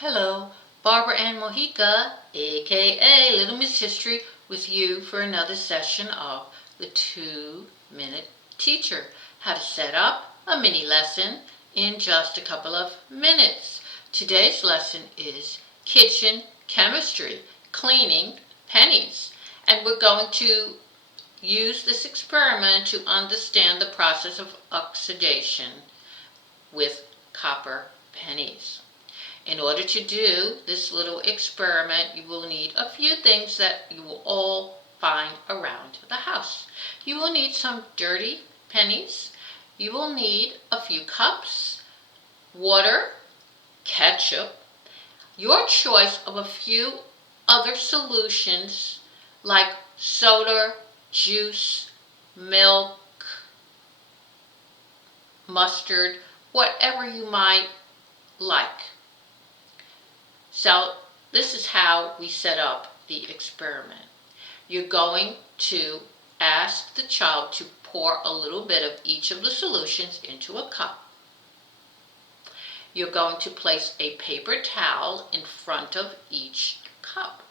Hello, Barbara Ann Mojica, aka Little Miss History, with you for another session of the 2-Minute Teacher. How to set up a mini lesson in just a couple of minutes. Today's lesson is kitchen chemistry, cleaning pennies. And we're going to use this experiment to understand the process of oxidation with copper pennies. In order to do this little experiment, you will need a few things that you will all find around the house. You will need some dirty pennies. You will need a few cups, water, ketchup, your choice of a few other solutions like soda, juice, milk, mustard, whatever you might like. So this is how we set up the experiment. You're going to ask the child to pour a little bit of each of the solutions into a cup. You're going to place a paper towel in front of each cup.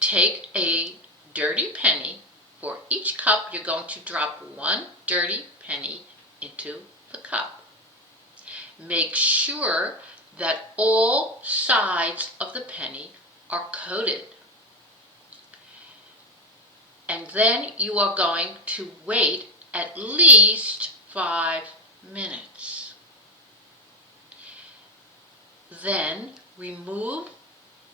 Take a dirty penny. For each cup, you're going to drop one dirty penny into the cup. Make sure that all sides of the penny are coated. And then you are going to wait at least 5 minutes. Then remove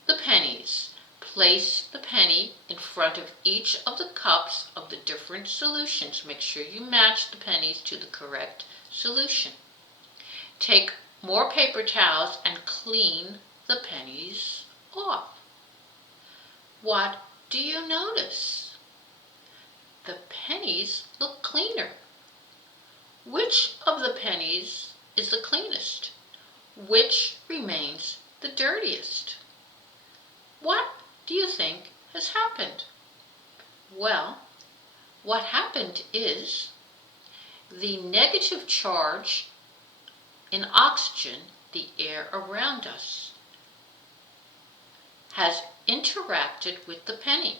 the pennies. Place the penny in front of each of the cups of the different solutions. Make sure you match the pennies to the correct solution. Take more paper towels and clean the pennies off. What do you notice? The pennies look cleaner. Which of the pennies is the cleanest? Which remains the dirtiest? What do you think has happened? Well, what happened is the negative charge in oxygen, the air around us, has interacted with the penny.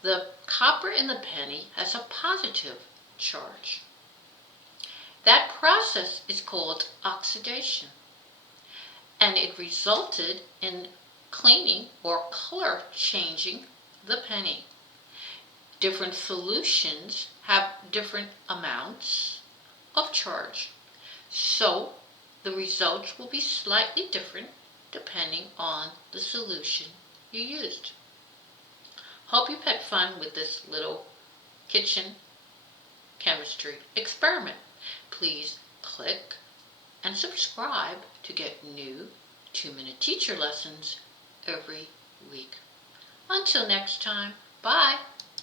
The copper in the penny has a positive charge. That process is called oxidation, and it resulted in cleaning or color changing the penny. Different solutions have different amounts of charge, so the results will be slightly different depending on the solution you used. Hope you've had fun with this little kitchen chemistry experiment. Please click and subscribe to get new 2-Minute Teacher lessons every week. Until next time, bye.